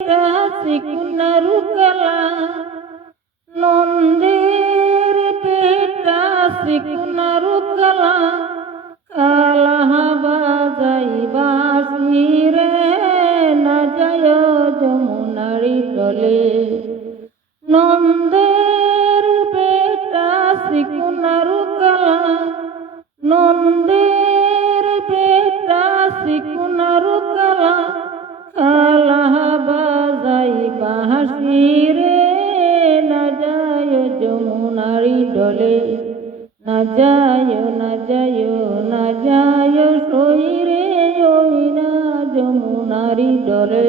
চিকুনারু কালা নন্দের পেটা চিকুনারু কালা কালা বাজাই বাঁশি রে না যায় যমুনারি তলে নন্দের পেটা চিকুনারু কালা নন্দের পেটা চিকুনারু কালা কালা বাজাই বাঁশি রে না যায় যমুনারি ডলে না যায় না যায় না যায় সই রে ওই না যমুনারি ডলে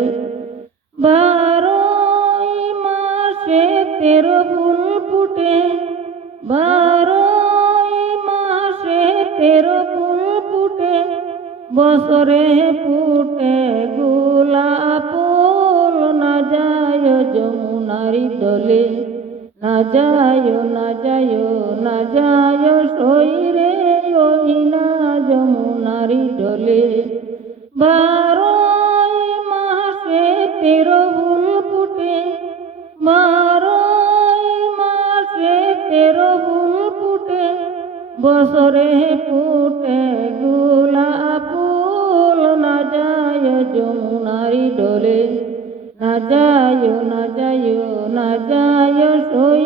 12 মাসে 13 ফুল ফুটে 12 মাসে 13 ফুল ফুটে বছরে ফুটে গোলাপ ফুল না যায় যমুনারি ডলে না যায় না যায় না যায় সই রে ওই না যমুনারি ডলে 12 মাসে 13 ফুল ফুটে 12 মাসে 13 ফুল ফুটে বছরে ফুটে গোলাপ ফুল না যায় যমুনারি ডলে না যায় না যায় না যায় সই